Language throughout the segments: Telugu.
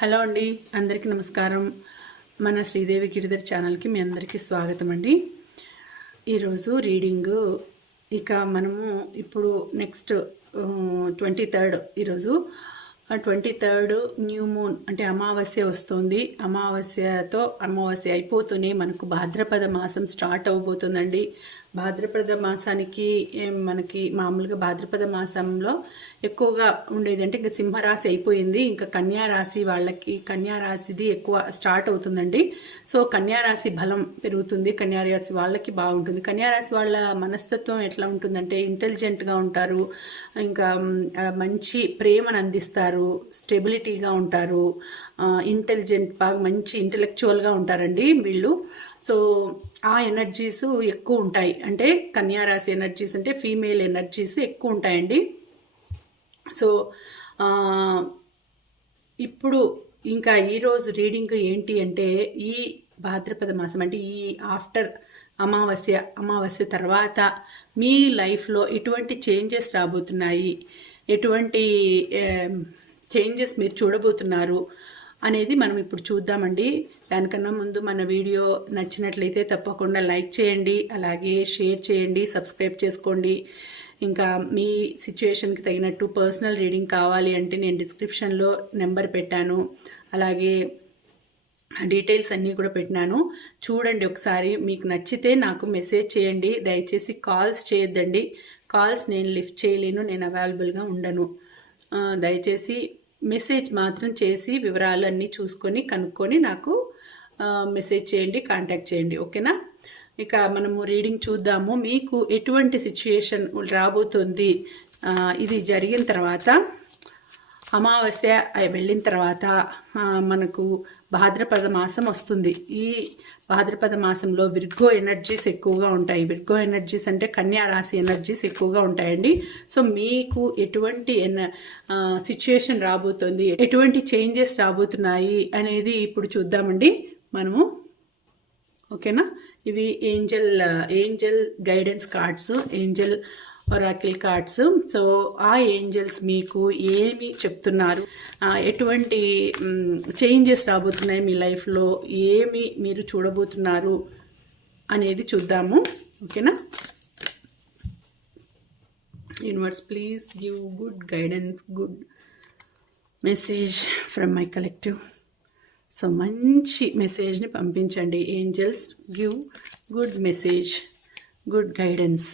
హలో అండి అందరికీ నమస్కారం. మన శ్రీదేవి గిరిధర్ ఛానల్కి మీ అందరికీ స్వాగతం అండి. ఈరోజు రీడింగ్ ఇక మనము ఇప్పుడు నెక్స్ట్ ట్వంటీ థర్డ్ ఈరోజు. ట్వంటీ థర్డ్ న్యూ మూన్ అంటే అమావాస్య వస్తుంది. అమావాస్యతో అమావాస్య అయిపోతూనే మనకు భాద్రపద మాసం స్టార్ట్ అవబోతుందండి భాద్రపద మాసానికి మనకి మామూలుగా భాద్రపద మాసంలో ఎక్కువగా ఉండేది అంటే ఇంకా సింహరాశి అయిపోయింది. ఇంకా కన్యారాశి వాళ్ళకి కన్యారాశిది ఎక్కువ స్టార్ట్ అవుతుందండి. సో కన్యారాశి బలం పెరుగుతుంది. కన్యారాశి వాళ్ళకి బాగుంటుంది. కన్యారాశి వాళ్ళ మనస్తత్వం ఎట్లా ఉంటుందంటే ఇంటెలిజెంట్గా ఉంటారు. ఇంకా మంచి ప్రేమను అందిస్తారు. స్టెబిలిటీగా ఉంటారు. ఇంటెలిజెంట్ బాగా మంచి ఇంటెలెక్చువల్గా ఉంటారండి వీళ్ళు. సో ఆ ఎనర్జీస్ ఎక్కువ ఉంటాయి. అంటే కన్యారాశి ఎనర్జీస్ అంటే ఫీమేల్ ఎనర్జీస్ ఎక్కువ ఉంటాయండి. సో ఇప్పుడు ఇంకా ఈరోజు రీడింగ్ ఏంటి అంటే ఈ భాద్రపద మాసం అంటే ఈ ఆఫ్టర్ అమావాస్య అమావాస్య తర్వాత మీ లైఫ్లో ఎటువంటి చేంజెస్ రాబోతున్నాయి? ఎటువంటి చేంజెస్ మీరు చూడబోతున్నారు? అనేది మనం ఇప్పుడు చూద్దామండి. దానికన్నా ముందు మన వీడియో నచ్చినట్లయితే తప్పకుండా లైక్ చేయండి అలాగే షేర్ చేయండి సబ్స్క్రైబ్ చేసుకోండి. ఇంకా మీ సిచ్యుయేషన్కి తగినట్టు పర్సనల్ రీడింగ్ కావాలి అంటే నేను డిస్క్రిప్షన్లో నెంబర్ పెట్టాను. అలాగే డీటెయిల్స్ అన్నీ కూడా పెట్టినాను. చూడండి ఒకసారి మీకు నచ్చితే నాకు మెసేజ్ చేయండి. దయచేసి కాల్స్ చేయొద్దండి. కాల్స్ నేను లిఫ్ట్ చేయలేను నేను అవైలబుల్గా ఉండను. దయచేసి మెసేజ్ మాత్రం చేసి వివరాలు అన్నీ చూసుకొని కనుక్కొని నాకు మెసేజ్ చేయండి కాంటాక్ట్ చేయండి. ఓకేనా? ఇక మనము రీడింగ్ చూద్దాము. మీకు ఎటువంటి సిచ్యుయేషన్ రాబోతుంది? ఇది జరిగిన తర్వాత అమావాస్య వెళ్ళిన తర్వాత మనకు భాద్రపద మాసం వస్తుంది. ఈ భాద్రపద మాసంలో విర్గో ఎనర్జీస్ ఎక్కువగా ఉంటాయి. విర్గో ఎనర్జీస్ అంటే కన్యా రాశి ఎనర్జీస్ ఎక్కువగా ఉంటాయండి. సో మీకు ఎటువంటి ఎన సిచ్యుయేషన్ రాబోతుంది? ఎటువంటి చేంజెస్ రాబోతున్నాయి అనేది ఇప్పుడు చూద్దామండి మనము. ఓకేనా? ఇవి angel angel guidance cards. Angel oracle cards so ఆ ఏంజల్స్ మీకు ఏమి చెప్తున్నారు? ఎటువంటి చేంజెస్ రాబోతున్నాయి మీ లైఫ్లో ఏమి మీరు చూడబోతున్నారు అనేది చూద్దాము. ఓకేనా? Universe please give good guidance good message from my collective so మంచి మెసేజ్ని పంపించండి. Angels give good message good guidance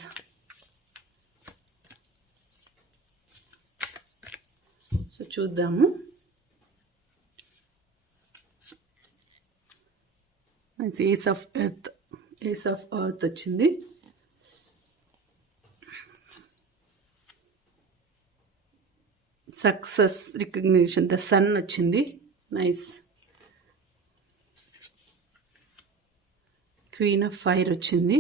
so చూద్దాము. Ace of earth ace of earth వచ్చింది. సక్సెస్ రికగ్నిషన్ ద సన్ వచ్చింది. నైస్ క్వీన్ ఆఫ్ ఫైర్ వచ్చింది.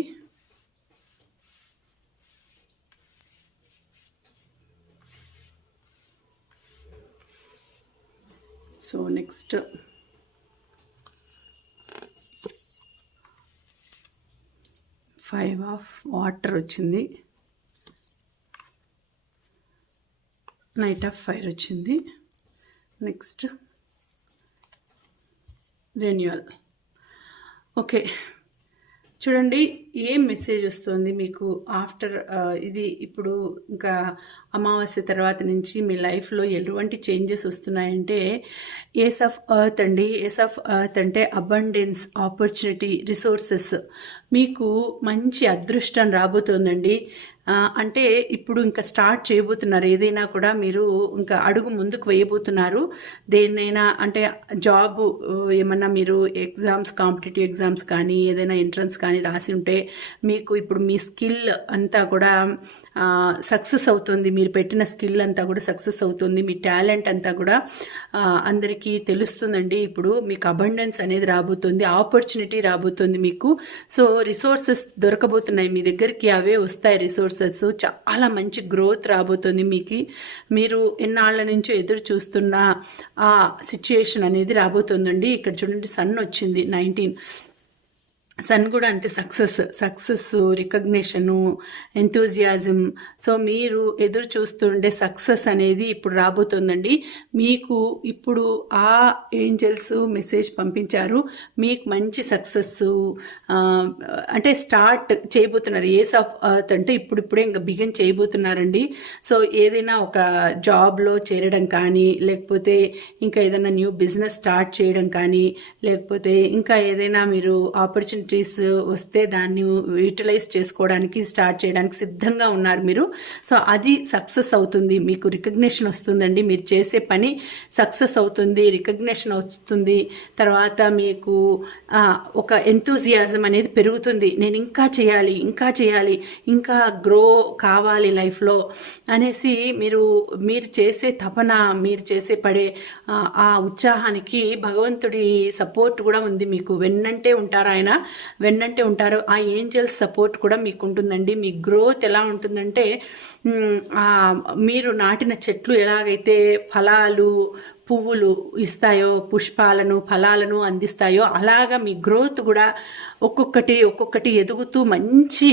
So next. Five of water వచ్చింది. నైట్ ఆఫ్ ఫైర్ వచ్చింది. నెక్స్ట్. రెన్యువల్. ఓకే. చూడండి ఏం మెసేజ్ వస్తుంది మీకు ఆఫ్టర్ ఇది ఇప్పుడు ఇంకా అమావాస్య తర్వాత నుంచి మీ లైఫ్లో ఎటువంటి చేంజెస్ వస్తున్నాయంటే ఏస్ ఆఫ్ ఎర్త్ అండి. ఏస్ ఆఫ్ ఎర్త్ అంటే అబండెన్స్ ఆపర్చునిటీ రిసోర్సెస్ మీకు మంచి అదృష్టం రాబోతోందండి. అంటే ఇప్పుడు ఇంకా స్టార్ట్ చేయబోతున్నారు. ఏదైనా కూడా మీరు ఇంకా అడుగు ముందుకు వేయబోతున్నారు. దేన్నైనా అంటే జాబ్ ఏమన్నా మీరు ఎగ్జామ్స్ కాంపిటేటివ్ ఎగ్జామ్స్ కానీ ఏదైనా ఎంట్రన్స్ కానీ రాసి ఉంటే మీకు ఇప్పుడు మీ స్కిల్ అంతా కూడా సక్సెస్ అవుతుంది. మీరు పెట్టిన స్కిల్ అంతా కూడా సక్సెస్ అవుతుంది. మీ టాలెంట్ అంతా కూడా అందరికీ తెలుస్తుందండి. ఇప్పుడు మీకు అబండెన్స్ అనేది రాబోతుంది. ఆపర్చునిటీ రాబోతుంది మీకు. So resources దొరకబోతున్నాయి. మీ దగ్గరికి అవే వస్తాయి రిసోర్సెస్ చాలా మంచి గ్రోత్ రాబోతుంది మీకు. మీరు ఎన్నాళ్ళ నుంచో ఎదురు చూస్తున్న ఆ సిచ్యుయేషన్ అనేది రాబోతుందండి. ఇక్కడ చూడండి సన్ వచ్చింది నైన్టీన్ సన్ కూడా అంతే success success recognition enthusiasm so మీరు ఎదురు చూస్తుండే సక్సెస్ అనేది ఇప్పుడు రాబోతుందండి. మీకు ఇప్పుడు ఆ ఏంజల్స్ మెసేజ్ పంపించారు. మీకు మంచి సక్సెస్ అంటే స్టార్ట్ చేయబోతున్నారు. ఏస్ ఆఫ్ అర్త్ అంటే ఇప్పుడు ఇప్పుడే ఇంకా బిగిన్ చేయబోతున్నారండి. సో ఏదైనా ఒక జాబ్లో చేరడం కానీ లేకపోతే ఇంకా ఏదైనా న్యూ బిజినెస్ స్టార్ట్ చేయడం కానీ లేకపోతే ఇంకా ఏదైనా మీరు ఆపర్చునిటీ ఆపర్చునిటీస్ వస్తే దాన్ని యూటిలైజ్ చేసుకోవడానికి స్టార్ట్ చేయడానికి సిద్ధంగా ఉన్నారు మీరు. సో అది సక్సెస్ అవుతుంది. మీకు రికగ్నేషన్ వస్తుందండి. మీరు చేసే పని సక్సెస్ అవుతుంది రికగ్నేషన్ వస్తుంది తర్వాత మీకు ఒక ఎంతూజియాజం అనేది పెరుగుతుంది. నేను ఇంకా చేయాలి ఇంకా చేయాలి ఇంకా గ్రో కావాలి లైఫ్లో అనేసి మీరు మీరు చేసే తపన మీరు చేసే పడే ఆ, ఆ ఉత్సాహానికి భగవంతుడి సపోర్ట్ కూడా ఉంది మీకు. వెన్నంటే ఉంటారు ఆయన. వెన్నంటే ఉంటారు. ఆ ఏంజల్స్ సపోర్ట్ కూడా మీకు ఉంటుందండి మీ గ్రోత్ ఎలా ఉంటుందంటే మీరు నాటిన చెట్లు ఎలాగైతే ఫలాలు పువ్వులు ఇస్తాయో పుష్పాలను ఫలాలను అందిస్తాయో అలాగా మీ గ్రోత్ కూడా ఒక్కొక్కటి ఒక్కొక్కటి ఎదుగుతూ మంచి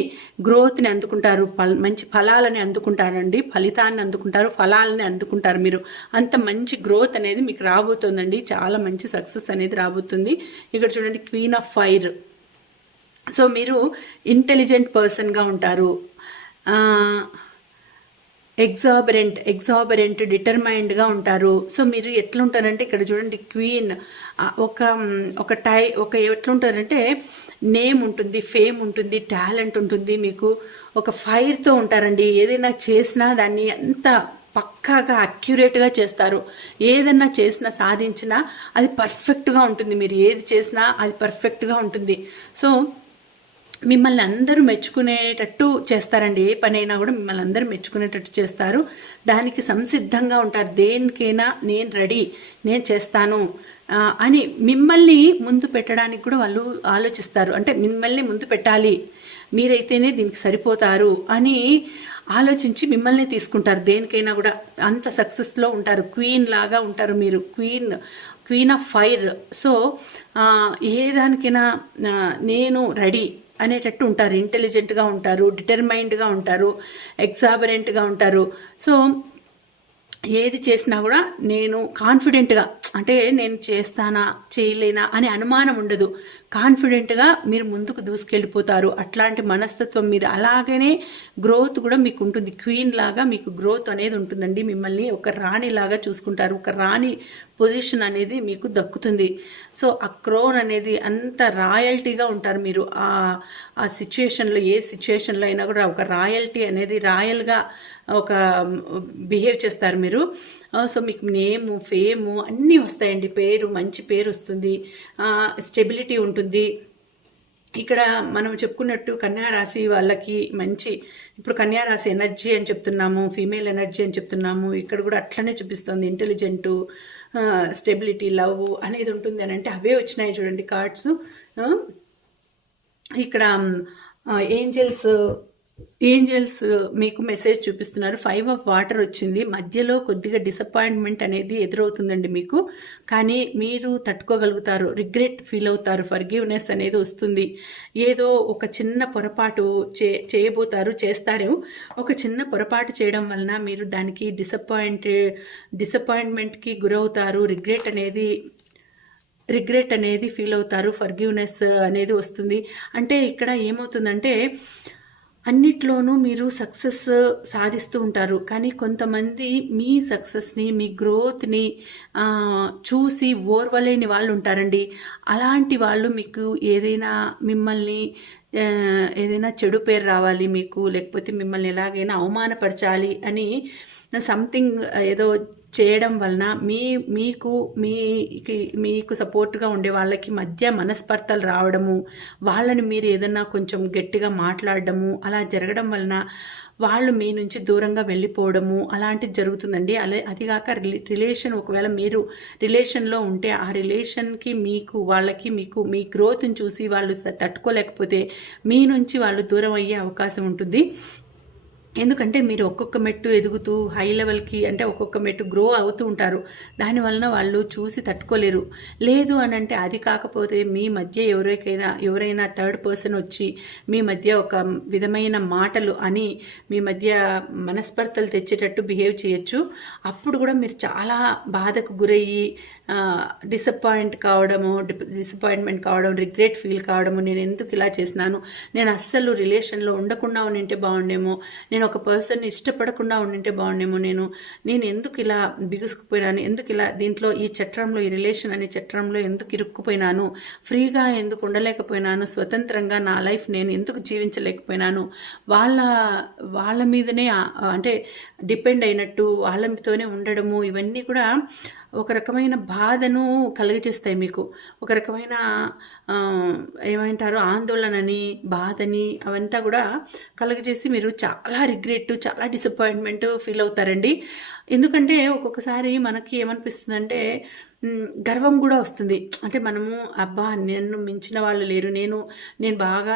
గ్రోత్ని అందుకుంటారు. ఫల్ మంచి ఫలాలని అందుకుంటారండి. ఫలితాన్ని అందుకుంటారు. ఫలాలని అందుకుంటారు మీరు. అంత మంచి గ్రోత్ అనేది మీకు రాబోతుందండి. చాలా మంచి సక్సెస్ అనేది రాబోతుంది. ఇక్కడ చూడండి క్వీన్ ఆఫ్ ఫైర్. సో మీరు ఇంటెలిజెంట్ పర్సన్గా ఉంటారు. ఎగ్జాబరెంట్ ఎగ్జాబరెంట్ డిటర్మైండ్గా ఉంటారు. సో మీరు ఎట్లుంటారంటే ఇక్కడ చూడండి క్వీన్ ఒక ఒక టై ఒక ఎట్లుంటారంటే నేమ్ ఉంటుంది ఫేమ్ ఉంటుంది టాలెంట్ ఉంటుంది మీకు ఒక ఫైర్తో ఉంటారండి. ఏదైనా చేసినా దాన్ని అంత పక్కాగా అక్యురేట్గా చేస్తారు. ఏదన్నా చేసినా సాధించినా అది పర్ఫెక్ట్గా ఉంటుంది. మీరు ఏది చేసినా అది పర్ఫెక్ట్గా ఉంటుంది. సో మిమ్మల్ని అందరూ మెచ్చుకునేటట్టు చేస్తారండి. ఏ పనైనా కూడా మిమ్మల్ని అందరూ మెచ్చుకునేటట్టు చేస్తారు. దానికి సంసిద్ధంగా ఉంటారు. దేనికైనా నేను రెడీ నేను చేస్తాను అని మిమ్మల్ని ముందు పెట్టడానికి కూడా వాళ్ళు ఆలోచిస్తారు. అంటే మిమ్మల్ని ముందు పెట్టాలి. మీరైతేనే దీనికి సరిపోతారు అని ఆలోచించి మిమ్మల్ని తీసుకుంటారు. దేనికైనా కూడా అంత సక్సెస్లో ఉంటారు. క్వీన్ లాగా ఉంటారు మీరు. Queen queen of fire. So ఏ దానికైనా నేను రెడీ. అనేటట్టు ఉంటారు. ఇంటెలిజెంట్గా ఉంటారు డిటర్మైండ్గా ఉంటారు ఎగ్జాబరెంట్గా ఉంటారు. సో ఏది చేసినా కూడా నేను కాన్ఫిడెంట్గా అంటే నేను చేస్తానా చేయలేనా అనే అనుమానం ఉండదు. కాన్ఫిడెంట్గా మీరు ముందుకు దూసుకెళ్ళిపోతారు. అట్లాంటి మనస్తత్వం మీద అలాగనే గ్రోత్ కూడా మీకు ఉంటుంది క్వీన్ లాగా మీకు గ్రోత్ అనేది ఉంటుందండి. మిమ్మల్ని ఒక రాణి లాగా చూసుకుంటారు. ఒక రాణి పొజిషన్ అనేది మీకు దక్కుతుంది. సో ఆ క్రోన్ అనేది అంత రాయల్టీగా ఉంటారు మీరు. ఆ ఆ సిచ్యుయేషన్లో ఏ సిచ్యుయేషన్లో అయినా కూడా ఒక రాయల్టీ అనేది రాయల్గా ఒక బిహేవ్ చేస్తారు మీరు. సో మీకు నేము ఫేము అన్నీ వస్తాయండి. పేరు మంచి పేరు వస్తుంది. స్టెబిలిటీ ఉంటుంది. ఇక్కడ మనం చెప్పుకున్నట్టు కన్యారాశి వాళ్ళకి మంచి ఇప్పుడు కన్యా రాశి ఎనర్జీ అని చెప్తున్నాము ఫీమేల్ ఎనర్జీ అని చెప్తున్నాము ఇక్కడ కూడా అట్లనే చూపిస్తుంది. ఇంటెలిజెంటు స్టెబిలిటీ లవ్ అనేది ఉంటుంది అని అంటే అవే వచ్చినాయి చూడండి కార్డ్స్. ఇక్కడ ఏంజల్స్ ఏంజల్స్ మీకు మెసేజ్ చూపిస్తున్నారు. ఫైవ్ ఆఫ్ వాటర్ వచ్చింది. మధ్యలో కొద్దిగా డిసప్పాయింట్మెంట్ అనేది ఎదురవుతుందండి మీకు. కానీ మీరు తట్టుకోగలుగుతారు. రిగ్రెట్ ఫీల్ అవుతారు. ఫర్గివ్నెస్ అనేది వస్తుంది. ఏదో ఒక చిన్న పొరపాటు చే చేయబోతారు చేస్తారు ఒక చిన్న పొరపాటు చేయడం వలన మీరు దానికి డిసప్పాయింట్ డిసప్పాయింట్మెంట్కి గురవుతారు. రిగ్రెట్ అనేది రిగ్రెట్ అనేది ఫీల్ అవుతారు. ఫర్గివ్నెస్ అనేది వస్తుంది. అంటే ఇక్కడ ఏమవుతుందంటే అన్నిట్లోనూ మీరు సక్సెస్ సాధిస్తూ ఉంటారు. కానీ కొంతమంది మీ సక్సెస్ని మీ గ్రోత్ని చూసి ఓర్వలేని వాళ్ళు ఉంటారండి. అలాంటి వాళ్ళు మీకు ఏదైనా మిమ్మల్ని ఏదైనా చెడు పేరు రావాలి మీకు లేకపోతే మిమ్మల్ని ఎలాగైనా అవమానపరచాలి అని సంథింగ్ ఏదో చేయడం వలన మీ మీకు మీకి మీకు సపోర్ట్గా ఉండే వాళ్ళకి మధ్య మనస్పర్ధలు రావడము వాళ్ళని మీరు ఏదన్నా కొంచెం గట్టిగా మాట్లాడడము అలా జరగడం వలన వాళ్ళు మీ నుంచి దూరంగా వెళ్ళిపోవడము అలాంటిది జరుగుతుందండి. అలా అదిగాక రిలే రిలేషన్ ఒకవేళ మీరు రిలేషన్లో ఉంటే ఆ రిలేషన్కి మీకు వాళ్ళకి మీకు మీ గ్రోత్ని చూసి వాళ్ళు తట్టుకోలేకపోతే మీ నుంచి వాళ్ళు దూరం అయ్యే అవకాశం ఉంటుంది. ఎందుకంటే మీరు ఒక్కొక్క మెట్టు ఎదుగుతూ హై లెవెల్కి అంటే ఒక్కొక్క మెట్టు గ్రో అవుతూ ఉంటారు. దానివలన వాళ్ళు చూసి తట్టుకోలేరు. లేదు అని అంటే అది కాకపోతే మీ మధ్య ఎవరికైనా ఎవరైనా థర్డ్ పర్సన్ వచ్చి మీ మధ్య ఒక విధమైన మాటలు అని మీ మధ్య మనస్పర్ధలు తెచ్చేటట్టు బిహేవ్ చేయొచ్చు. అప్పుడు కూడా మీరు చాలా బాధకు గురయ్యి డిసప్పాయింట్ కావడము డిసప్పాయింట్మెంట్ కావడం రిగ్రెట్ ఫీల్ కావడము నేను ఎందుకు ఇలా చేసినాను? నేను అస్సలు రిలేషన్లో ఉండకుండా ఉండింటే బాగుండేమో? నేను నేను ఒక పర్సన్ని ఇష్టపడకుండా ఉండింటే బాగుండేమో. నేను నేను ఎందుకు ఇలా బిగుసుకుపోయినాను? ఎందుకు ఇలా దీంట్లో ఈ చట్రంలో ఈ రిలేషన్ అనే చట్రంలో ఎందుకు ఇరుక్కుపోయినాను? ఫ్రీగా ఎందుకు ఉండలేకపోయినాను? స్వతంత్రంగా నా లైఫ్ నేను ఎందుకు జీవించలేకపోయినాను? వాళ్ళ వాళ్ళ మీదనే అంటే డిపెండ్ అయినట్టు వాళ్ళతోనే ఉండడము ఇవన్నీ కూడా ఒక రకమైన బాధను కలుగజేస్తాయి మీకు. ఒక రకమైన ఏమంటారు ఆందోళనని బాధని అవంతా కూడా కలుగజేసి మీరు చాలా రిగ్రెట్ చాలా డిసప్పాయింట్మెంట్ ఫీల్ అవుతారండి. ఎందుకంటే ఒక్కొక్కసారి మనకి ఏమనిపిస్తుందంటే గర్వం కూడా వస్తుంది. అంటే మనము అబ్బా నన్ను మించిన వాళ్ళు లేరు. నేను నేను బాగా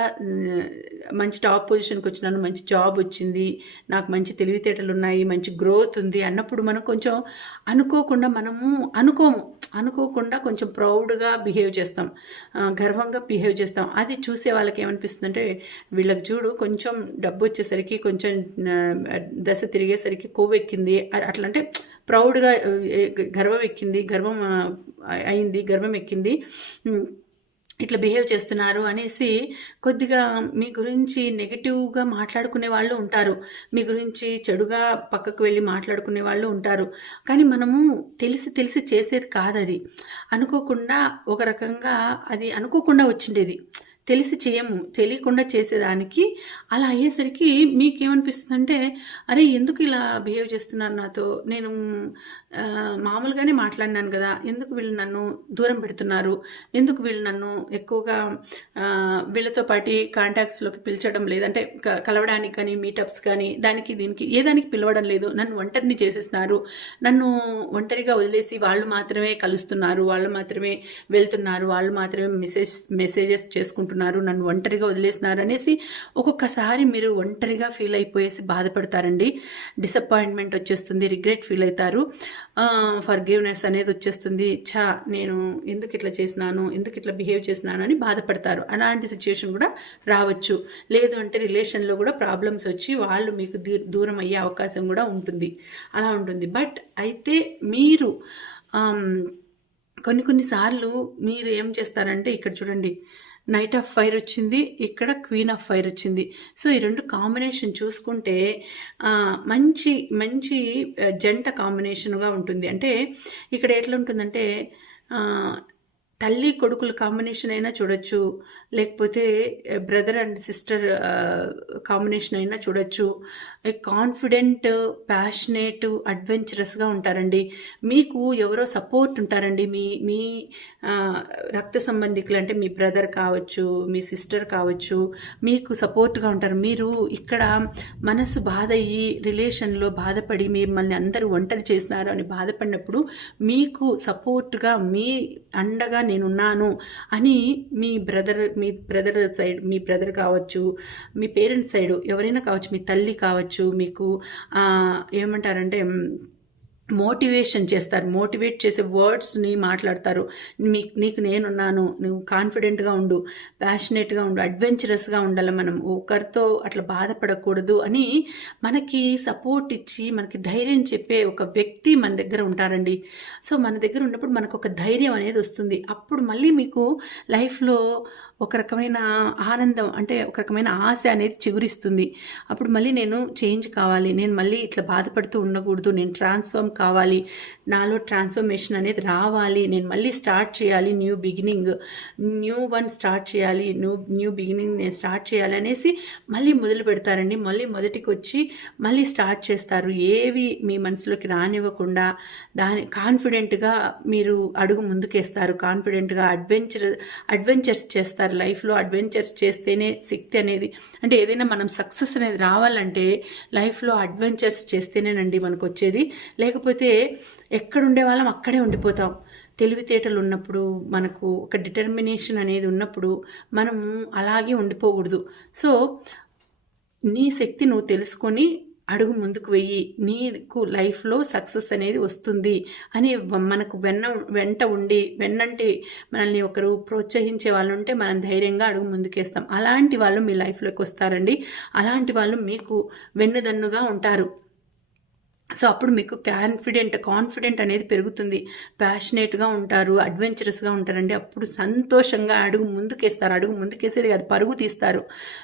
మంచి టాప్ పొజిషన్కి వచ్చినాను. మంచి జాబ్ వచ్చింది. నాకు మంచి తెలివితేటలు ఉన్నాయి. మంచి గ్రోత్ ఉంది అన్నప్పుడు మనం కొంచెం అనుకోకుండా మనము అనుకోము. అనుకోకుండా కొంచెం ప్రౌడ్గా బిహేవ్ చేస్తాం. గర్వంగా బిహేవ్ చేస్తాం. అది చూసే వాళ్ళకి ఏమనిపిస్తుందంటే వీళ్ళకి చూడు కొంచెం డబ్బు వచ్చేసరికి కొంచెం దశ తిరిగేసరికి కొవ్వెక్కింది. అట్లా అంటే ప్రౌడ్గా గర్వం ఎక్కింది గర్వం అయింది గర్వం ఎక్కింది. ఇట్లా బిహేవ్ చేస్తున్నారు అనేసి కొద్దిగా మీ గురించి నెగిటివ్గా మాట్లాడుకునే వాళ్ళు ఉంటారు. మీ గురించి చెడుగా పక్కకు వెళ్ళి మాట్లాడుకునే వాళ్ళు ఉంటారు. కానీ మనము తెలిసి తెలిసి చేసేది కాదు అది అనుకోకుండా ఒక రకంగా అది అనుకోకుండా వచ్చిండేది. తెలిసి చేయము తెలియకుండా చేసేదానికి అలా అయ్యేసరికి మీకేమనిపిస్తుందంటే అరే ఎందుకు ఇలా బిహేవ్ చేస్తున్నారు నాతో? నేను మామూలుగానే మాట్లాడినాను కదా. ఎందుకు వీళ్ళు నన్ను దూరం పెడుతున్నారు? ఎందుకు వీళ్ళు నన్ను ఎక్కువగా వీళ్ళతో పాటి కాంటాక్ట్స్లోకి పిలిచడం లేదంటే కలవడానికి కానీ మీటప్స్ కానీ దానికి దీనికి ఏ దానికి పిలవడం లేదు. నన్ను ఒంటరిని చేసేస్తున్నారు. నన్ను ఒంటరిగా వదిలేసి వాళ్ళు మాత్రమే కలుస్తున్నారు. వాళ్ళు మాత్రమే వెళ్తున్నారు. వాళ్ళు మాత్రమే మెసేజ్ మెసేజెస్ చేసుకుంటున్నారు. నన్ను ఒంటరిగా వదిలేస్తున్నారు అనేసి ఒక్కొక్కసారి మీరు ఒంటరిగా ఫీల్ అయిపోయేసి బాధపడతారండి. డిసప్పాయింట్మెంట్ వచ్చేస్తుంది. రిగ్రెట్ ఫీల్ అవుతారు. ఫర్గివ్నెస్ అనేది వచ్చేస్తుంది. ఛా నేను ఎందుకు ఇట్లా చేసినాను? ఎందుకు ఇట్లా బిహేవ్ చేసినాను అని బాధపడతారు. అలాంటి సిచ్యువేషన్ కూడా రావచ్చు. లేదు అంటే రిలేషన్లో కూడా ప్రాబ్లమ్స్ వచ్చి వాళ్ళు మీకు దూరం అయ్యే అవకాశం కూడా ఉంటుంది. అలా ఉంటుంది. బట్ అయితే మీరు కొన్ని కొన్నిసార్లు మీరు ఏం చేస్తారంటే ఇక్కడ చూడండి. నైట్ ఆఫ్ ఫైర్ వచ్చింది ఇక్కడ క్వీన్ ఆఫ్ ఫైర్ వచ్చింది. సో ఈ రెండు కాంబినేషన్ చూసుకుంటే మంచి మంచి జంట కాంబినేషన్గా ఉంటుంది. అంటే ఇక్కడ ఎట్లా ఉంటుందంటే తల్లి కొడుకుల కాంబినేషన్ అయినా చూడొచ్చు. లేకపోతే బ్రదర్ అండ్ సిస్టర్ కాంబినేషన్ అయినా చూడొచ్చు. కాన్ఫిడెంట్ ప్యాషనేట్ అడ్వెంచరస్గా ఉంటారండి. మీకు ఎవరో సపోర్ట్ ఉంటారండి. మీ మీ eh, రక్త సంబంధికులు అంటే మీ బ్రదర్ కావచ్చు మీ సిస్టర్ కావచ్చు మీకు సపోర్ట్గా ఉంటారు. మీరు ఇక్కడ మనసు బాధ అయ్యి రిలేషన్లో బాధపడి మిమ్మల్ని అందరూ ఒంటరి చేసినారు అని బాధపడినప్పుడు మీకు సపోర్ట్గా మీ అండగా నేనున్నాను అని మీ బ్రదర్ మీ బ్రదర్ సైడ్ మీ బ్రదర్ కావచ్చు మీ పేరెంట్స్ సైడ్ ఎవరైనా కావచ్చు మీ తల్లి కావచ్చు మీకు ఏమంటారంటే మోటివేషన్ చేస్తారు మోటివేట్ చేసే వర్డ్స్ని మాట్లాడతారు. మీ నీకు నేనున్నాను నువ్వు కాన్ఫిడెంట్గా ఉండు ప్యాషనేట్గా ఉండు అడ్వెంచరస్గా ఉండాలి మనం. ఒకరితో అట్లా బాధపడకూడదు అని మనకి సపోర్ట్ ఇచ్చి మనకి ధైర్యం చెప్పే ఒక వ్యక్తి మన దగ్గర ఉంటారండి. సో మన దగ్గర ఉన్నప్పుడు మనకు ఒక ధైర్యం అనేది వస్తుంది. అప్పుడు మళ్ళీ మీకు లైఫ్లో ఒక రకమైన ఆనందం అంటే ఒక రకమైన ఆశ అనేది చిగురిస్తుంది. అప్పుడు మళ్ళీ నేను చేంజ్ కావాలి నేను మళ్ళీ ఇట్లా బాధపడుతూ ఉండకూడదు నేను ట్రాన్స్ఫార్మ్ కావాలి. నాలో ట్రాన్స్ఫర్మేషన్ అనేది రావాలి. నేను మళ్ళీ స్టార్ట్ చేయాలి. New beginning new one start చేయాలి. న్యూ న్యూ బిగినింగ్ నేను స్టార్ట్ చేయాలి అనేసి మళ్ళీ మొదలు పెడతారండి. మళ్ళీ మొదటికి వచ్చి మళ్ళీ స్టార్ట్ చేస్తారు. ఏవి మీ మనసులోకి రానివ్వకుండా దాని కాన్ఫిడెంట్గా మీరు అడుగు ముందుకేస్తారు. కాన్ఫిడెంట్గా అడ్వెంచర్ అడ్వెంచర్స్ చేస్తారు. చేస్తారు లైఫ్లో అడ్వెంచర్స్ చేస్తేనే శక్తి అనేది అంటే ఏదైనా మనం సక్సెస్ అనేది రావాలంటే లైఫ్లో అడ్వెంచర్స్ చేస్తేనేనండి మనకు వచ్చేది లేకపోతే ఎక్కడుండే వాళ్ళం అక్కడే ఉండిపోతాం. తెలివితేటలు ఉన్నప్పుడు మనకు ఒక డిటర్మినేషన్ అనేది ఉన్నప్పుడు మనం అలాగే ఉండిపోకూడదు. సో నీ శక్తి నువ్వు తెలుసుకొని అడుగు ముందుకు వెయ్యి. నీకు లైఫ్లో సక్సెస్ అనేది వస్తుంది అని మనకు వెన్న వెంట ఉండి వెన్నంటి మనల్ని ఒకరు ప్రోత్సహించే వాళ్ళు ఉంటే మనం ధైర్యంగా అడుగు ముందుకేస్తాం. అలాంటి వాళ్ళు మీ లైఫ్లోకి వస్తారండి. అలాంటి వాళ్ళు మీకు వెన్నుదన్నుగా ఉంటారు. సో అప్పుడు మీకు కాన్ఫిడెంట్ కాన్ఫిడెంట్ అనేది పెరుగుతుంది. ప్యాషనేట్గా ఉంటారు అడ్వెంచరస్గా ఉంటారండి. అప్పుడు సంతోషంగా అడుగు ముందుకేస్తారు. అడుగు ముందుకేసేది కాదు పరుగు తీస్తారు.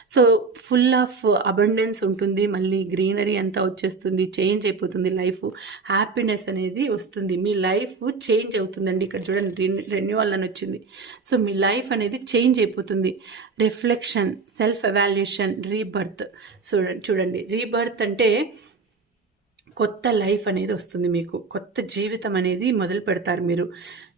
సో ఫుల్ ఆఫ్ అబండెన్స్ ఉంటుంది. మళ్ళీ గ్రీనరీ అంతా వచ్చేస్తుంది చేంజ్ అయిపోతుంది. లైఫ్ హ్యాపీనెస్ అనేది వస్తుంది. మీ లైఫ్ చేంజ్ అవుతుందండి. ఇక్కడ చూడండి రెన్యువల్ అని వచ్చింది. సో మీ లైఫ్ అనేది చేంజ్ అయిపోతుంది. రిఫ్లెక్షన్ సెల్ఫ్ ఎవాల్యుయేషన్ రీబర్త్ చూడండి చూడండి రీబర్త్ అంటే కొత్త లైఫ్ అనేది వస్తుంది మీకు. కొత్త జీవితం అనేది మొదలు పెడతారు మీరు.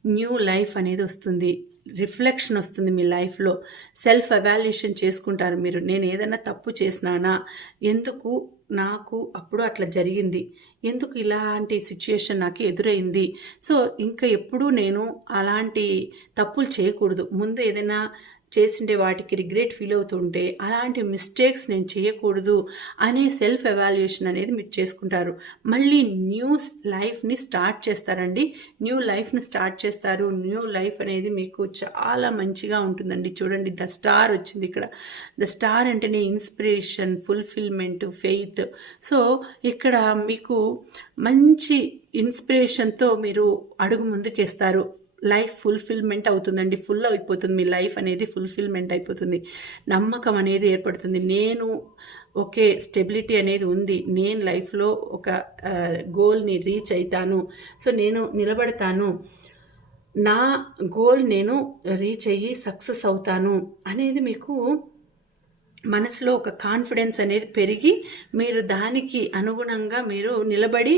న్యూ లైఫ్ అనేది వస్తుంది. రిఫ్లెక్షన్ వస్తుంది మీ లైఫ్లో సెల్ఫ్ అవాల్యుయేషన్ చేసుకుంటారు మీరు. నేను ఏదైనా తప్పు చేసినానా? ఎందుకు నాకు అప్పుడు అట్లా జరిగింది? ఎందుకు ఇలాంటి సిచ్యుయేషన్ నాకు ఎదురైంది? సో ఇంకా ఎప్పుడూ నేను అలాంటి తప్పులు చేయకూడదు. ముందు ఏదైనా చేసిండే వాటికి రిగ్రెట్ ఫీల్ అవుతుంటే అలాంటి మిస్టేక్స్ నేను చేయకూడదు అనే సెల్ఫ్ ఎవాల్యుయేషన్ అనేది మీరు చేసుకుంటారు. మళ్ళీ న్యూ లైఫ్ని స్టార్ట్ చేస్తారండి. న్యూ లైఫ్ని స్టార్ట్ చేస్తారు. న్యూ లైఫ్ అనేది మీకు చాలా మంచిగా ఉంటుందండి. చూడండి ద స్టార్ వచ్చింది ఇక్కడ. ద స్టార్ అంటేనే ఇన్స్పిరేషన్ ఫుల్ఫిల్మెంట్ ఫెయిత్ సో ఇక్కడ మీకు మంచి ఇన్స్పిరేషన్తో మీరు అడుగు ముందుకేస్తారు. లైఫ్ ఫుల్ఫిల్మెంట్ అవుతుందండి. ఫుల్ అయిపోతుంది. మీ లైఫ్ అనేది ఫుల్ఫిల్మెంట్ అయిపోతుంది. నమ్మకం అనేది ఏర్పడుతుంది. నేను ఓకే స్టెబిలిటీ అనేది ఉంది. నేను లైఫ్లో ఒక గోల్ని రీచ్ అవుతాను సో నేను నిలబడతాను. నా గోల్ నేను రీచ్ అయ్యి సక్సెస్ అవుతాను అనేది మీకు మనసులో ఒక కాన్ఫిడెన్స్ అనేది పెరిగి మీరు దానికి అనుగుణంగా మీరు నిలబడి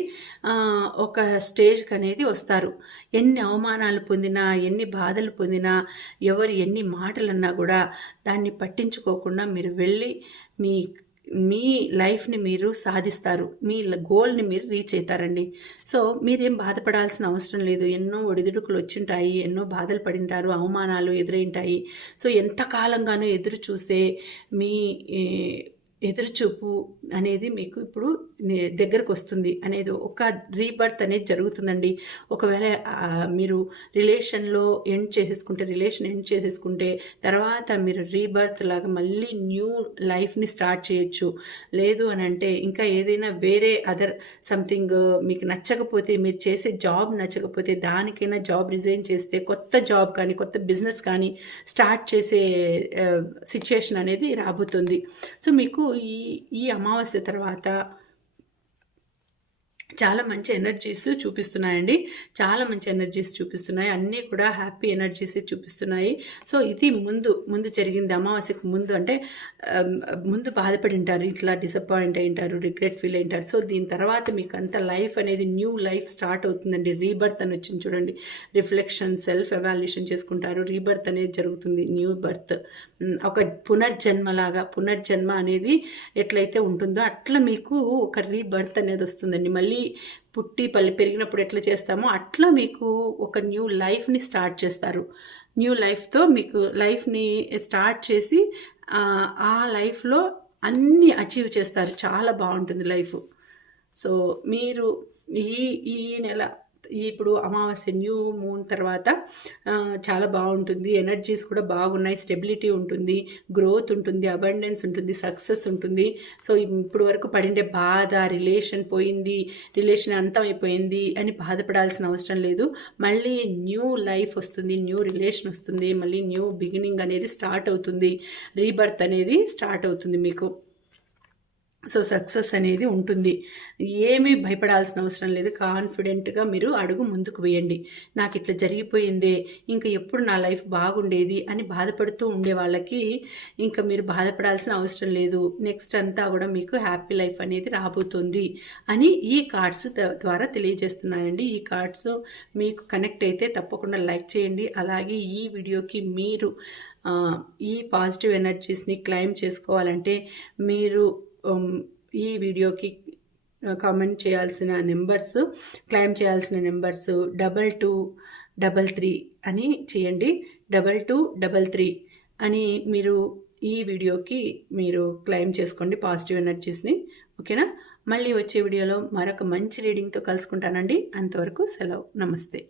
ఒక స్టేజ్కి అనేది వస్తారు. ఎన్ని అవమానాలు పొందినా ఎన్ని బాధలు పొందినా ఎవరు ఎన్ని మాటలు అన్నా కూడా దాన్ని పట్టించుకోకుండా మీరు వెళ్ళి మీ మీ లైఫ్ని మీరు సాధిస్తారు. మీ గోల్ని మీరు రీచ్ అవుతారండి సో మీరేం బాధపడాల్సిన అవసరం లేదు. ఎన్నో ఒడిదుడుకులు వచ్చింటాయి. ఎన్నో బాధలు పడింటారు. అవమానాలు ఎదురైంటాయి. సో ఎంతకాలంగానో ఎదురు చూసే మీ ఎదురుచూపు అనేది మీకు ఇప్పుడు నే- దగ్గరకు వస్తుంది అనేది ఒక రీబర్త్ అనేది జరుగుతుందండి. ఒకవేళ మీరు రిలేషన్లో ఎండ్ చేసేసుకుంటే రిలేషన్ ఎండ్ చేసేసుకుంటే తర్వాత మీరు రీబర్త్ లాగా మళ్ళీ న్యూ లైఫ్ని స్టార్ట్ చేయొచ్చు. లేదు అని అంటే ఇంకా ఏదైనా వేరే అదర్ సంథింగ్ మీకు నచ్చకపోతే మీరు చేసే జాబ్ నచ్చకపోతే దానికైనా జాబ్ రిజైన్ చేస్తే కొత్త జాబ్ కానీ కొత్త బిజినెస్ కానీ స్టార్ట్ చేసే సిచ్యుయేషన్ అనేది రాబోతుంది. సో మీకు ఈ ఈ అమావాస్య తర్వాత చాలా మంచి ఎనర్జీస్ చూపిస్తున్నాయండి. చాలా మంచి ఎనర్జీస్ చూపిస్తున్నాయి. అన్నీ కూడా హ్యాపీ ఎనర్జీస్ చూపిస్తున్నాయి. సో ఇది ముందు ముందు జరిగింది అమావాస్యకు ముందు అంటే ముందు బాధపడి ఉంటారు. ఇట్లా డిసప్పాయింట్ అయింటారు రిగ్రెట్ ఫీల్ అయింటారు సో దీని తర్వాత మీకు అంత లైఫ్ అనేది న్యూ లైఫ్ స్టార్ట్ అవుతుందండి. రీబర్త్ అని వచ్చింది చూడండి. రిఫ్లెక్షన్ సెల్ఫ్ ఎవాల్యుయేషన్ చేసుకుంటారు. రీబర్త్ అనేది జరుగుతుంది. న్యూ బర్త్ ఒక పునర్జన్మలాగా పునర్జన్మ అనేది ఎట్లయితే ఉంటుందో అట్లా మీకు ఒక రీబర్త్ అనేది వస్తుందండి. మళ్ళీ పుట్టి పల్లి పెరిగినప్పుడు ఎట్లా చేస్తామో అట్లా మీకు ఒక న్యూ లైఫ్ని స్టార్ట్ చేస్తారు. న్యూ లైఫ్తో మీకు లైఫ్ని స్టార్ట్ చేసి ఆ, లైఫ్లో అన్నీ అచీవ్ చేస్తారు. చాలా బాగుంటుంది లైఫ్. సో మీరు ఈ ఈ నెల ఇప్పుడు అమావాస్య న్యూ మూన్ తర్వాత చాలా బాగుంటుంది. ఎనర్జీస్ కూడా బాగున్నాయి. స్టెబిలిటీ ఉంటుంది. గ్రోత్ ఉంటుంది. అబండెన్స్ ఉంటుంది. సక్సెస్ ఉంటుంది. సో ఇప్పుడు వరకు పడిండే బాధ రిలేషన్ పోయింది. రిలేషన్ అంతం అయిపోయింది అని బాధపడాల్సిన అవసరం లేదు. మళ్ళీ న్యూ లైఫ్ వస్తుంది. న్యూ రిలేషన్ వస్తుంది. మళ్ళీ న్యూ బిగినింగ్ అనేది స్టార్ట్ అవుతుంది. రీబర్త్ అనేది స్టార్ట్ అవుతుంది మీకు. సో సక్సెస్ అనేది ఉంటుంది. ఏమీ భయపడాల్సిన అవసరం లేదు. కాన్ఫిడెంట్గా మీరు అడుగు ముందుకు వేయండి. నాకు ఇట్లా జరిగిపోయిందే ఇంకా ఎప్పుడు నా లైఫ్ బాగుండేది అని బాధపడుతూ ఉండే వాళ్ళకి ఇంకా మీరు బాధపడాల్సిన అవసరం లేదు. నెక్స్ట్ అంతా కూడా మీకు హ్యాపీ లైఫ్ అనేది రాబోతుంది అని ఈ కార్డ్స్ ద్వారా తెలియజేస్తున్నానండి. ఈ కార్డ్స్ మీకు కనెక్ట్ అయితే తప్పకుండా లైక్ చేయండి. అలాగే ఈ వీడియోకి మీరు ఈ పాజిటివ్ ఎనర్జీస్ని క్లైమ్ చేసుకోవాలంటే మీరు Um, ఈ వీడియోకి కామెంట్ చేయాల్సిన నెంబర్స్ క్లైమ్ చేయాల్సిన numbers double two double three అని చేయండి. డబల్ టూ డబల్ త్రీ అని మీరు ఈ వీడియోకి మీరు క్లైమ్ చేసుకోండి పాజిటివ్ ఎనర్జీస్ని ఓకేనా మళ్ళీ వచ్చే వీడియోలో మరొక మంచి రీడింగ్తో కలుసుకుంటానండి. అంతవరకు సెలవు. నమస్తే.